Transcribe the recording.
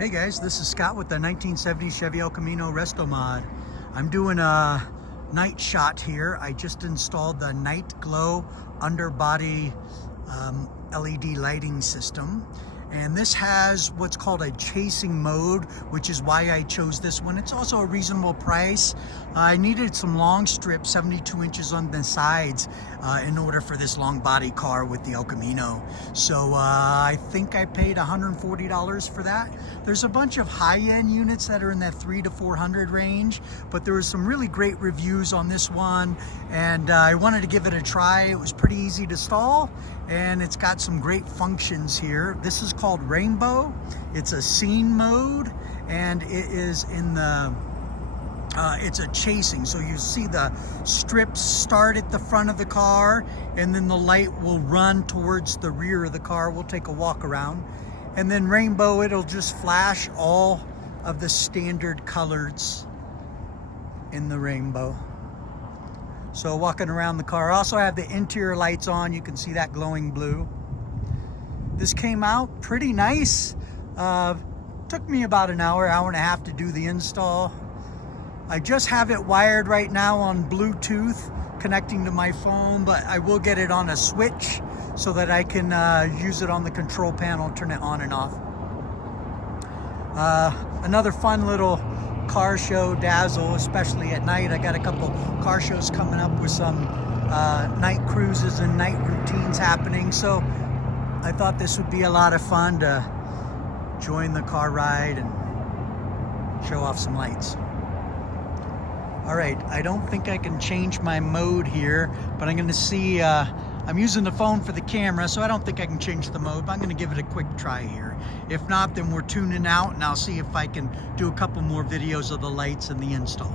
Hey guys, this is Scott with the 1970 Chevy El Camino Restomod. I'm doing a night shot here. I just installed the NightGlowe underbody LED lighting system. And this has what's called a chasing mode, which is why I chose this one. It's also a reasonable price. I needed some long strips, 72 inches on the sides, in order for this long body car with the El Camino. So I think I paid $140 for that. There's a bunch of high-end units that are in that $300 to $400 range, but there was some really great reviews on this one, and I wanted to give it a try. It was pretty easy to install, and it's got some great functions here. This is called Rainbow. It's a scene mode, and it is in the it's a chasing, so you see the strips start at the front of the car, and then the light will run towards the rear of the car. We'll take a walk around, and then Rainbow, it'll just flash all of the standard colors in the rainbow. So walking around the car, I also have the interior lights on. You can see that glowing blue. This came out pretty nice. Took me about an hour and a half to do the install. I just have it wired right now on Bluetooth connecting to my phone, but I will get it on a switch so that I can use it on the control panel, turn it on and off. Another fun little car show dazzle, especially at night. I got a couple car shows coming up with some night cruises and night routines happening, so I thought this would be a lot of fun to join the car ride and show off some lights. All right, I don't think I can change my mode here, but I'm gonna see, I'm using the phone for the camera, so I don't think I can change the mode, but I'm gonna give it a quick try here. If not, then we're tuning out, and I'll see if I can do a couple more videos of the lights and the install.